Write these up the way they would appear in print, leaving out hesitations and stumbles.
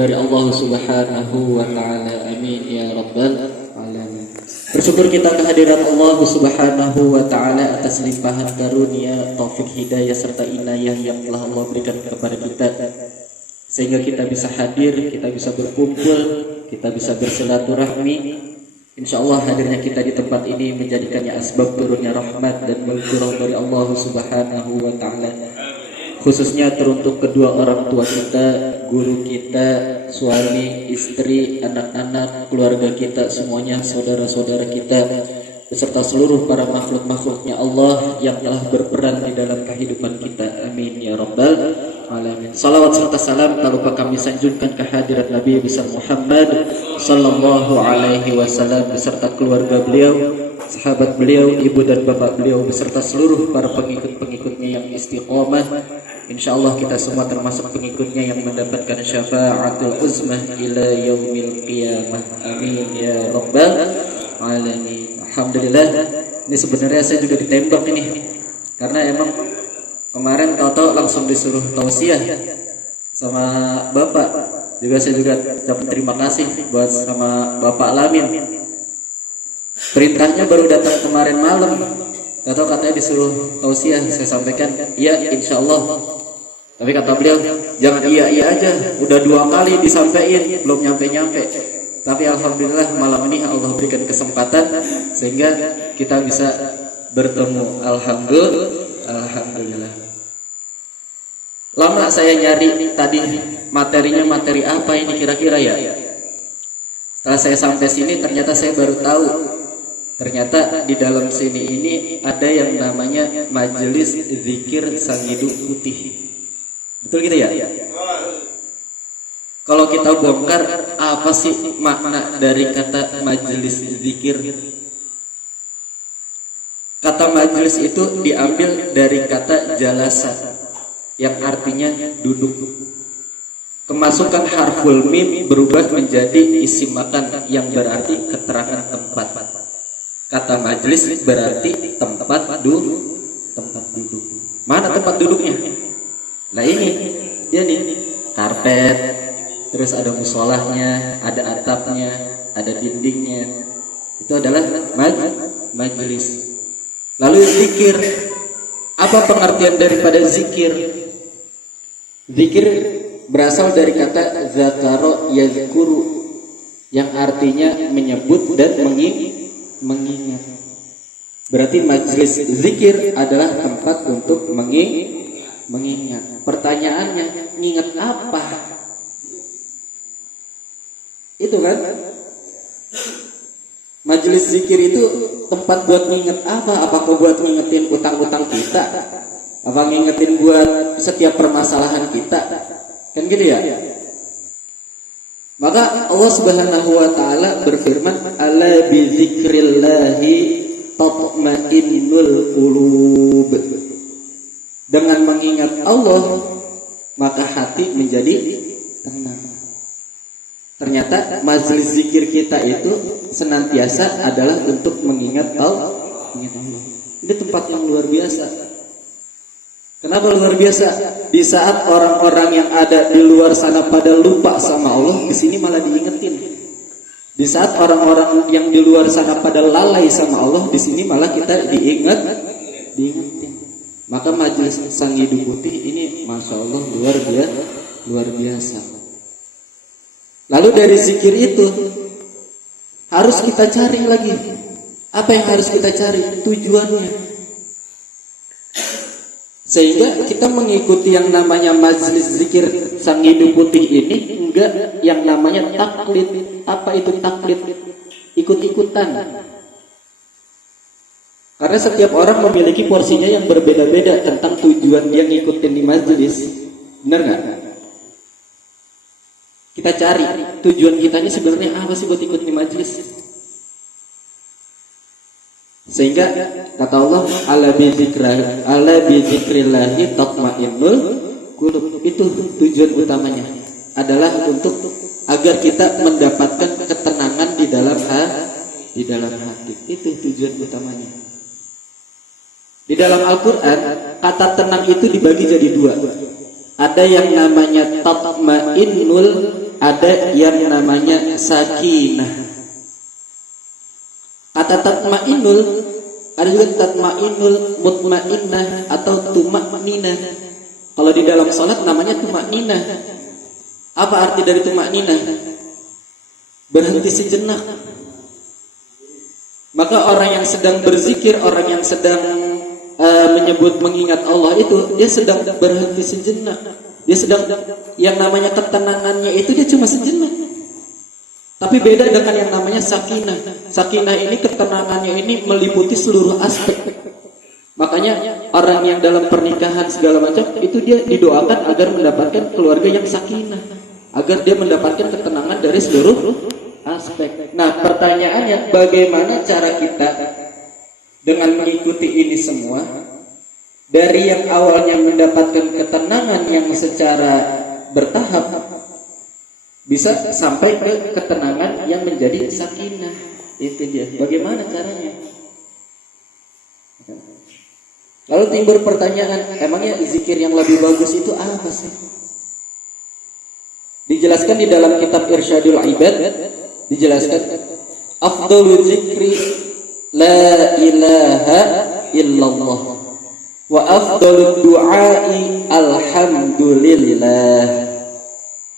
dari Allah Subhanahu wa taala. Amin ya rabbal alamin. Bersyukur kita kehadirat Allah Subhanahu wa taala atas limpahan karunia, taufik, hidayah serta inayah yang telah Allah berikan kepada kita, sehingga kita bisa hadir, kita bisa berkumpul, kita bisa bersilaturahmi. Insyaallah hadirnya kita di tempat ini menjadikannya asbab turunnya rahmat dan maghfirah dari Allah Subhanahu wa taala. Khususnya teruntuk kedua orang tua kita, guru kita, suami, istri, anak-anak, keluarga kita semuanya, saudara-saudara kita, beserta seluruh para makhluk-makhluknya Allah yang telah berperan di dalam kehidupan kita. Amin ya rabbal alamin. Salawat serta salam tak lupa kami sanjungkan kehadirat Nabi besar Muhammad sallallahu alaihi wasallam beserta keluarga beliau, sahabat beliau, ibu dan bapak beliau, beserta seluruh para pengikut-pengikutnya yang istiqomah. Insyaallah kita semua termasuk pengikutnya yang mendapatkan syafaatul uzmah ila yaumil qiyamah. Amin ya rabbal alamin. Alhamdulillah. Ini sebenarnya saya juga ditembak ini, karena emang kemarin tahu-tahu langsung disuruh tausiah sama bapak. Juga saya juga ucapkan terima kasih buat sama Bapak Lamin. Perintahnya baru datang kemarin malam. Tahu katanya disuruh tausiah, saya sampaikan iya insyaallah. Tapi kata beliau jangan iya aja, udah 2 kali disampaikan belum nyampe. Tapi alhamdulillah malam ini Allah berikan kesempatan sehingga kita bisa bertemu. Alhamdulillah. Lama saya nyari tadi materinya, materi apa ini kira-kira ya. Setelah saya sampai sini ternyata saya baru tahu, ternyata di dalam sini ini ada yang namanya Majelis Zikir Sang Hidup Putih. Betul gitu ya? Kalau kita bongkar apa sih makna dari kata majelis zikir? Kata majelis itu diambil dari kata jalasa yang artinya duduk. Kemasukan harful mim berubah menjadi isim makan yang berarti keterangan tempat. Kata majelis berarti tempat duduk. Mana tempat duduknya? Nah ini dia nih, karpet, terus ada musolahnya, ada atapnya, ada dindingnya. Itu adalah majelis. Lalu zikir, apa pengertian daripada zikir? Zikir berasal dari kata zakaro yazkuru, yang artinya menyebut dan mengingat. Berarti majelis zikir adalah tempat untuk mengingat. Pertanyaannya, nginget apa? Itu kan? Majelis zikir itu tempat buat nginget apa? Apakah buat ngingetin utang-utang kita? Apa ngingetin buat setiap permasalahan kita? Kan gitu ya? Maka Allah Subhanahu wa taala berfirman, "Ala bi dzikrillahi tatma'innul qulub." Dengan mengingat Allah, maka hati menjadi tenang. Ternyata majelis zikir kita itu senantiasa adalah untuk mengingat Allah. Ini tempat yang luar biasa. Kenapa luar biasa? Di saat orang-orang yang ada di luar sana pada lupa sama Allah, di sini malah diingetin. Di saat orang-orang yang di luar sana pada lalai sama Allah, di sini malah kita diingetin. Maka majelis Sang Hidup Putih ini Masya Allah luar biasa. Lalu dari zikir itu harus kita cari lagi. Apa yang harus kita cari? Tujuannya. Sehingga kita mengikuti yang namanya majelis zikir Sang Hidup Putih ini enggak yang namanya taklid. Apa itu taklid? Ikut-ikutan. Karena setiap orang memiliki porsinya yang berbeda-beda tentang tujuan dia ngikutin di majelis. Benar nggak? Kita cari tujuan kita ini sebenarnya apa sih buat ikut di majelis. Sehingga kata Allah, ala bi dzikrillahi tatma'innul qulub. Itu tujuan utamanya adalah untuk agar kita mendapatkan ketenangan di dalam hati. Itu tujuan utamanya. Di dalam Al-Quran, kata tenang itu dibagi jadi 2. Ada yang namanya tatma'innul ada yang namanya sakinah. Kata tatmainul, ada juga tatmainul, mutmainnah atau tumakninah. Kalau di dalam salat namanya tumakninah. Apa arti dari tumakninah? Berhenti sejenak. Maka orang yang sedang berzikir, orang yang sedang menyebut mengingat Allah itu, dia sedang berhenti sejenak. Dia sedang, yang namanya ketenangannya itu dia cuma sejenak. Tapi beda dengan yang namanya sakinah. Sakinah ini, ketenangannya ini meliputi seluruh aspek. Makanya orang yang dalam pernikahan segala macam itu dia didoakan agar mendapatkan keluarga yang sakinah, agar dia mendapatkan ketenangan dari seluruh aspek. Nah, pertanyaannya, bagaimana cara kita dengan mengikuti ini semua, dari yang awalnya mendapatkan ketenangan yang secara bertahap bisa sampai ke ketenangan yang menjadi sakinah. Itu dia. Bagaimana caranya? Lalu timbul pertanyaan, emangnya zikir yang lebih bagus itu apa sih? Dijelaskan di dalam kitab Irsyadul Ibad, dijelaskan afdhalul zikri la ilaha illallah wa afdhalud du'ai alhamdulillah.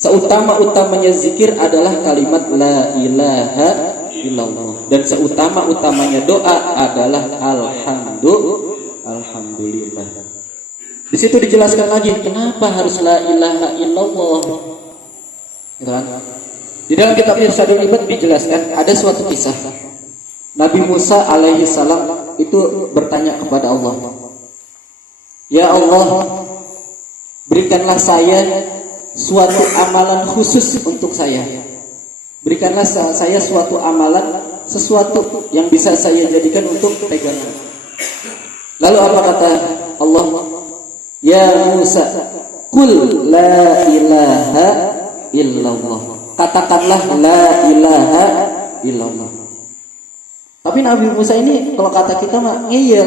Seutama-utamanya zikir adalah kalimat la ilaha illallah, dan seutama-utamanya doa adalah alhamdulillah. Di situ dijelaskan lagi kenapa harus la ilaha illallah. Di dalam kitab Irsyadul Ibad dijelaskan ada suatu kisah. Nabi Musa alaihi salam itu bertanya kepada Allah, "Ya Allah, berikanlah saya suatu amalan khusus untuk saya. Berikanlah saya suatu amalan, sesuatu yang bisa saya jadikan untuk pegangan." Lalu apa kata Allah? "Ya Musa, qul la ilaha illallah." Katakanlah la ilaha illallah. Tapi Nabi Musa ini kalau kata kita mah ngeyel.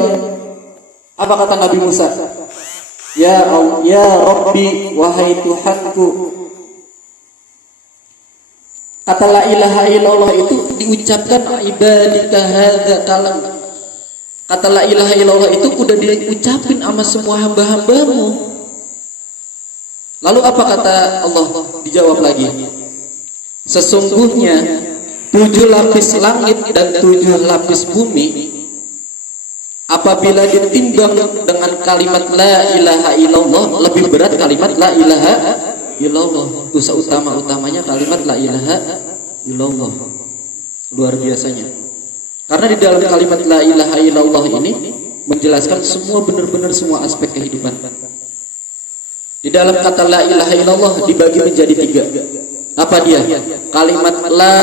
Apa kata Nabi Musa? Ya Rabbi, wahai Tuhanku. Kata la ilaha illallah itu diucapkan ibadika hadza kalam. Kata la ilaha illallah itu udah diucapin sama semua hamba-hambamu. Lalu apa kata Allah? Dijawab lagi, sesungguhnya 7 lapis langit dan 7 lapis bumi apabila ditimbang dengan kalimat la ilaha illallah, lebih berat kalimat la ilaha illallah. Dosa utama-utamanya kalimat la ilaha illallah. Luar biasanya. Karena di dalam kalimat la ilaha illallah ini menjelaskan semua, benar-benar semua aspek kehidupan. Di dalam kata la ilaha illallah dibagi menjadi 3. Apa dia? Kalimat la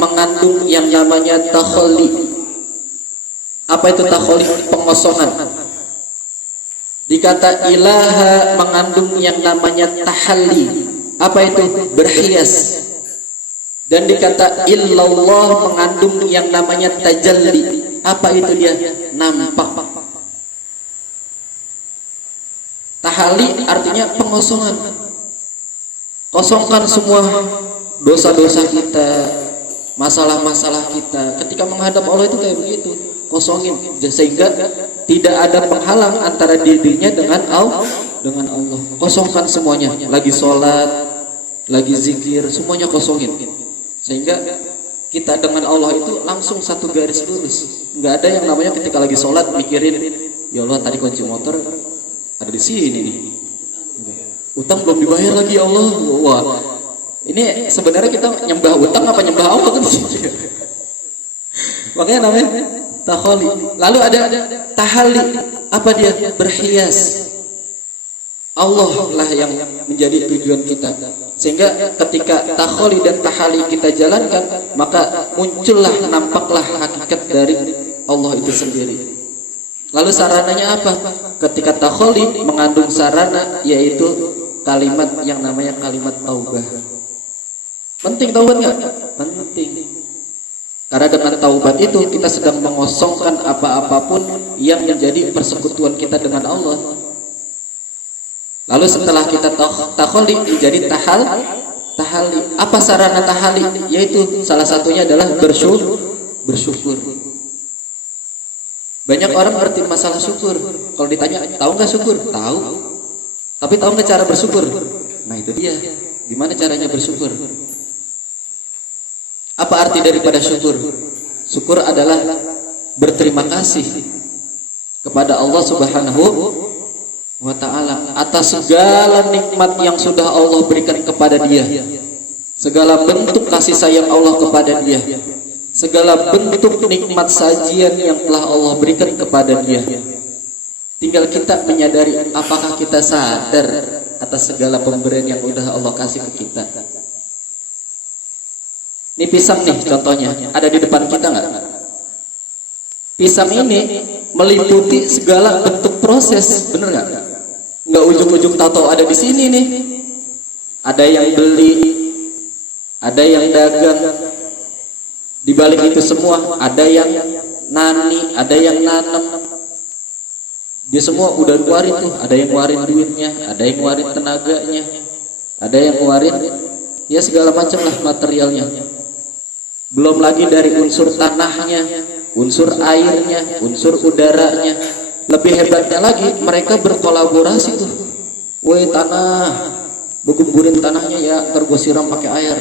mengandung yang namanya takhalli. Apa itu takhalli? Pengosongan. Di kata ilaha mengandung yang namanya tahalli. Apa itu? Berhias. Dan di kata illallah mengandung yang namanya tajalli. Apa itu dia? Nampak. Tahalli artinya pengosongan. Kosongkan semua dosa-dosa kita, masalah-masalah kita. Ketika menghadap Allah itu kayak begitu, kosongin sehingga tidak ada penghalang antara dirinya dengan Allah. Kosongkan semuanya. Lagi sholat, lagi zikir, semuanya kosongin. Sehingga kita dengan Allah itu langsung satu garis lurus. Nggak ada yang namanya ketika lagi sholat mikirin, ya Allah tadi kunci motor ada di sini nih. Utang belum dibayar lagi ya Allah. Wah, ini sebenarnya kita nyembah utang apa nyembah Allah kan? Makanya namanya tahalli. Lalu ada tahalli. Apa dia? Berhias. Allah lah yang menjadi tujuan kita. Sehingga ketika tahalli dan tahalli kita jalankan, maka muncullah, nampaklah hakikat dari Allah itu sendiri. Lalu sarananya apa? Ketika tahalli mengandung sarana, yaitu kalimat yang namanya kalimat taubah. Penting taubat nggak? Penting. Karena dengan taubat itu kita sedang mengosongkan apa-apapun yang menjadi persekutuan kita dengan Allah. Lalu setelah kita takhalli menjadi Tahalli. Apa sarana tahalli? Yaitu salah satunya adalah bersyukur. Banyak orang ngerti masalah syukur. Kalau ditanya, tahu nggak syukur? Tahu. Tapi tahu nggak cara bersyukur? Nah itu dia. Gimana caranya bersyukur? Apa arti daripada syukur? Syukur adalah berterima kasih kepada Allah Subhanahu wa ta'ala atas segala nikmat yang sudah Allah berikan kepada dia, segala bentuk kasih sayang Allah kepada dia, segala bentuk nikmat sajian yang telah Allah berikan kepada dia. Tinggal kita menyadari apakah kita sadar atas segala pemberian yang udah Allah kasih ke kita. Ini pisang nih contohnya, ada di depan kita nggak? Pisang ini meliputi segala bentuk proses, bener nggak? Nggak ujuk-ujuk tahu ada di sini nih. Ada yang beli, ada yang dagang. Di balik itu semua ada yang nani, ada yang nanam. Dia semua udah ngeluarin tuh. Ada yang ngeluarin duitnya, ada yang ngeluarin tenaganya, ada yang ngeluarin ya segala macam lah materialnya. Belum lagi dari unsur tanahnya, unsur airnya, unsur udaranya. Lebih hebatnya lagi, mereka berkolaborasi tuh. Woi tanah, begumburin tanahnya ya, ntar gue siram pakai air.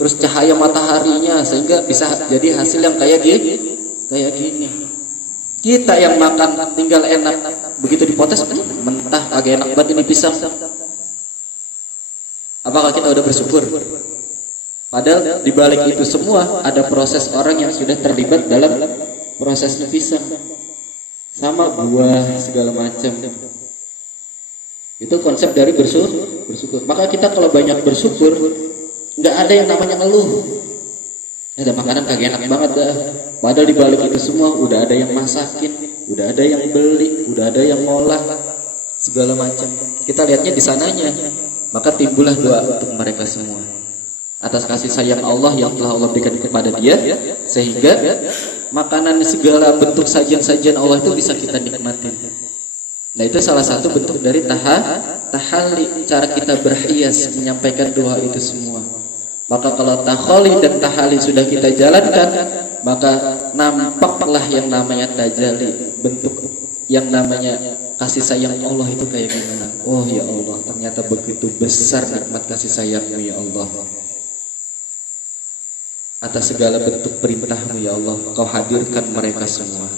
Terus cahaya mataharinya sehingga bisa jadi hasil yang kayak gini. Kita yang makan tinggal enak, begitu dipotes mentah, agak enak banget ini pisang. Apakah kita udah bersyukur? Padahal di balik itu semua ada proses orang yang sudah terlibat dalam prosesnya pisang. Sama buah segala macam. Itu konsep dari bersyukur. Maka kita kalau banyak bersyukur, nggak ada yang namanya ngeluh. Ada makanan kagak enak banget dah. Padahal di balik itu semua udah ada yang masakin, udah ada yang beli, udah ada yang ngolah segala macam. Kita lihatnya di sananya. Maka timbullah doa untuk mereka semua atas kasih sayang Allah yang telah Allah berikan kepada dia, sehingga makanan segala bentuk sajian-sajian Allah itu bisa kita nikmati. Nah itu salah satu bentuk dari tahalli, cara kita berhias menyampaikan doa itu semua. Maka kalau tahalli dan tahalli sudah kita jalankan, maka nampaklah yang namanya tajalli, bentuk yang namanya kasih sayang Allah itu kayak gimana. Oh ya Allah, ternyata begitu besar nikmat kasih sayangmu ya Allah. Atas segala bentuk perintahmu ya Allah, Kau hadirkan mereka semua.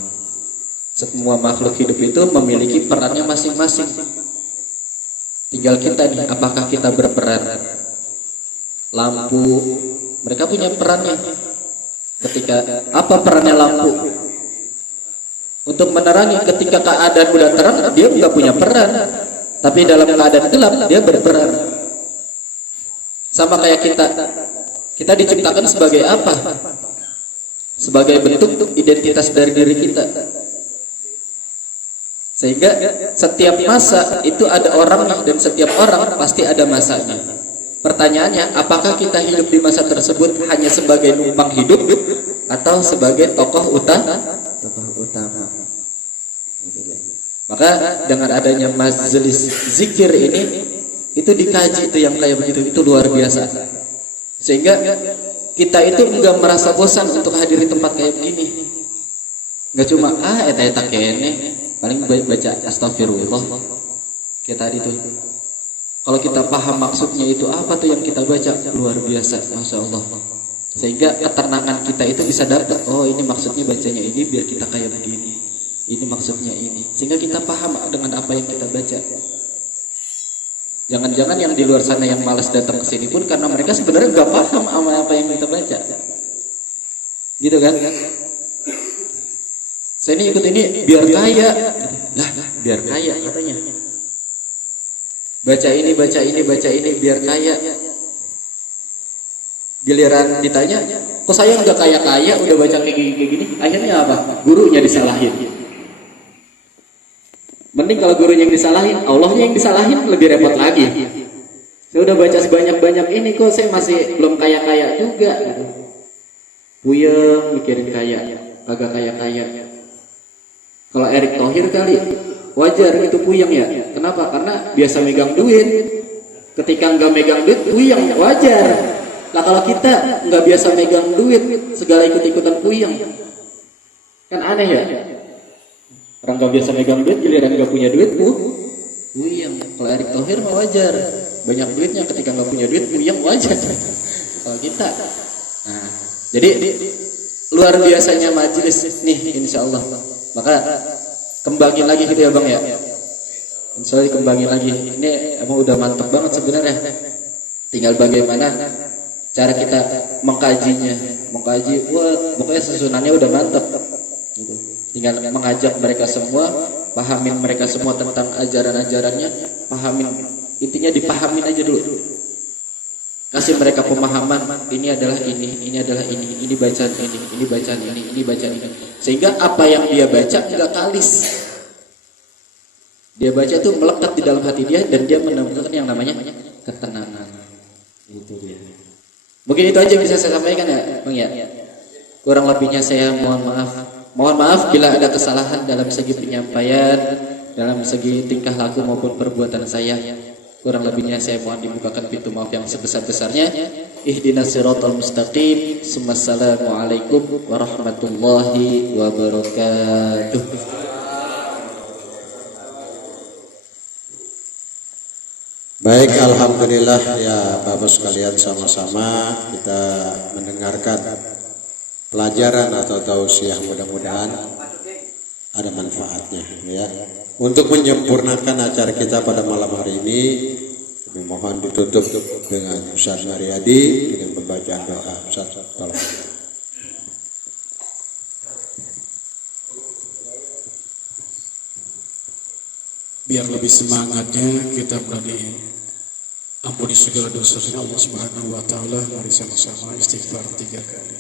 Semua makhluk hidup itu memiliki perannya masing-masing. Tinggal kita nih, apakah kita berperan? Lampu, mereka punya perannya. Ketika apa perannya lampu? Untuk menerangi. Ketika keadaan udah terang, dia nggak punya peran. Tapi dalam keadaan gelap, dia berperan. Sama kayak kita. Kita diciptakan sebagai apa? Sebagai bentuk identitas dari diri kita. Sehingga setiap masa itu ada orangnya, dan setiap orang pasti ada masanya. Pertanyaannya, apakah kita hidup di masa tersebut hanya sebagai numpang hidup atau sebagai tokoh utama? Maka dengan adanya majelis zikir ini, itu dikaji itu yang kayak begitu, itu luar biasa. Sehingga kita itu enggak merasa bosan untuk hadir di tempat kayak begini. Enggak cuma eta kene, paling baca astagfirullah. Kayak tadi tuh. Kalau kita paham maksudnya itu apa tuh yang kita baca, luar biasa, masya Allah. Sehingga ketenangan kita itu bisa dapat. Oh ini maksudnya bacanya ini biar kita kayak begini. Ini maksudnya ini. Sehingga kita paham dengan apa yang kita baca. Jangan-jangan yang di luar sana yang malas datang ke sini pun karena mereka sebenarnya nggak paham sama apa yang kita baca, gitu kan? Saya ini ikut ini biar kaya, lah biar kaya katanya. Baca ini biar kaya. Giliran ditanya, kok saya nggak kaya udah baca kayak gini, akhirnya apa? Gurunya disalahin. Mending kalau gurunya yang disalahin, Allahnya yang disalahin lebih repot lagi. Saya udah baca sebanyak-banyak ini kok saya masih belum kaya-kaya juga. Puyeng mikirin kaya, agak kaya-kaya. Kalau Erick Thohir kali, wajar itu puyeng ya. Kenapa? Karena biasa megang duit. Ketika nggak megang duit, puyeng, wajar. Lah kalau kita nggak biasa megang duit, segala ikut-ikutan puyeng, kan aneh ya. Orang nggak biasa megang duit, giliran nggak punya duit, puyeng. Kalau Erick Thohir mah wajar, banyak duitnya. Ketika nggak punya duit, puyeng, wajar. Kalau kita, nah, jadi luar biasanya majelis nih, insya Allah. Maka kembangin lagi gitu ya bang ya. Insya Allah dikembangin lagi. Ini emang udah mantep banget sebenarnya. Tinggal bagaimana cara kita mengkajinya, wah pokoknya susunannya udah mantep. Gitu. Tinggal mengajak mereka semua, pahamin mereka semua tentang ajaran-ajarannya, pahamin, intinya dipahamin aja dulu. Kasih mereka pemahaman, ini adalah ini adalah ini bacaan ini bacaan ini bacaan ini. Sehingga apa yang dia baca enggak kalis. Dia baca itu melekat di dalam hati dia dan dia menemukan yang namanya ketenangan. Itu dia. Mungkin itu aja bisa saya sampaikan ya, Bang ya. Kurang lebihnya saya mohon maaf. Mohon maaf bila ada kesalahan dalam segi penyampaian, dalam segi tingkah laku maupun perbuatan saya. Kurang lebihnya saya mohon dibukakan pintu maaf yang sebesar-besarnya. Ihdinas siratal mustaqim. Assalamualaikum warahmatullahi wabarakatuh. Baik, alhamdulillah ya Bapak sekalian, sama-sama kita mendengarkan pelajaran atau tausiah, mudah-mudahan ada manfaatnya ya. Untuk menyempurnakan acara kita pada malam hari ini, kami mohon ditutup dengan Ustaz Mariadi dengan pembacaan doa. Ustaz, tolong. Biar lebih semangatnya kita berani ampuni segala dosa Allah Subhanahu wa taala. Mari sama-sama istighfar 3 kali.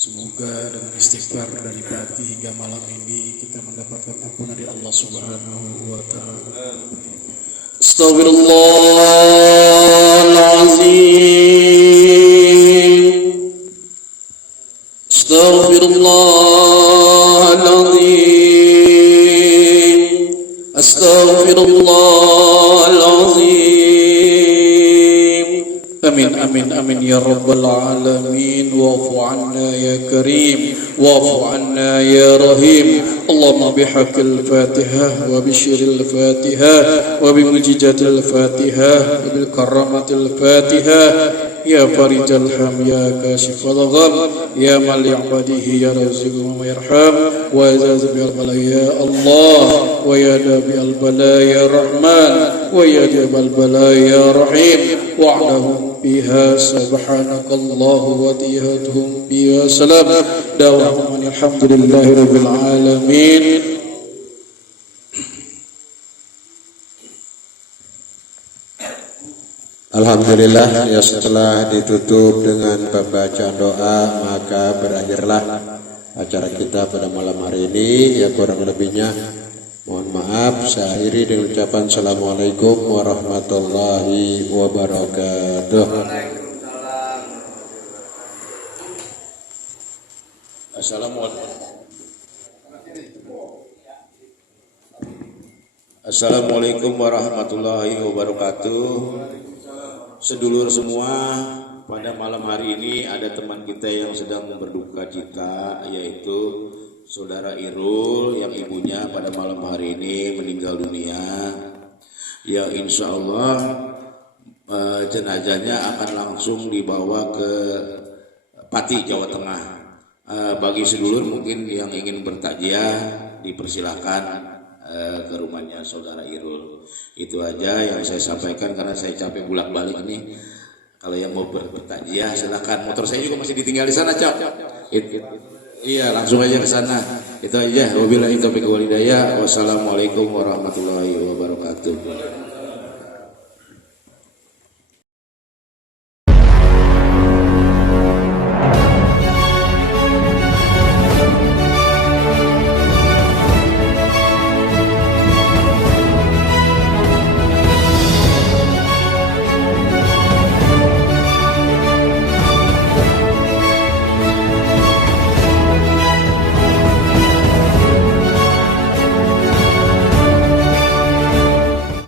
Semoga dengan istighfar dari pagi hingga malam ini kita mendapatkan ampunan dari Allah Subhanahu wa taala. Astaghfirullahalazim. Astaghfirullahalazim. Astaghfirullahalazim. Amin amin amin ya rabbal alamin. Wa'fu anna ya karim, wa'fu anna ya rahim. Allahumma bihaqqil fatihah wa bisyiril fatihah wa bimujizatil fatihah wa bil karamatil fatihah. Ya farijal ham, ya kashifal gham, ya mali ibadihi, ya raziqu wa yarham, wa azaz bil bala ya Allah, wa ya dabi al bala ya rahman, wa ya jabal bala ya rahim, wa alahum biha subhanakallahu wa tiyatuhum biha salam. Dawahum alhamdulillahi rabbil alamin. Alhamdulillah ya, setelah ditutup dengan pembacaan doa, maka berakhirlah acara kita pada malam hari ini. Ya kurang lebihnya mohon maaf. Saya akhiri dengan ucapan Assalamualaikum warahmatullahi wabarakatuh. Assalamualaikum warahmatullahi wabarakatuh. Sedulur semua, pada malam hari ini ada teman kita yang sedang berduka cita, yaitu Saudara Irul yang ibunya pada malam hari ini meninggal dunia. Ya insya Allah jenazahnya akan langsung dibawa ke Pati, Jawa Tengah. Bagi sedulur mungkin yang ingin bertakziah dipersilahkan ke rumahnya Saudara Irul. Itu aja yang saya sampaikan karena saya capek bolak-balik ini. Kalau yang mau bertakziah silakan. Motor saya juga masih ditinggal di sana, Cap. Iya, langsung aja ke sana. Itu aja. Wabillahi taufiq wal hidayah. Wassalamualaikum warahmatullahi wabarakatuh.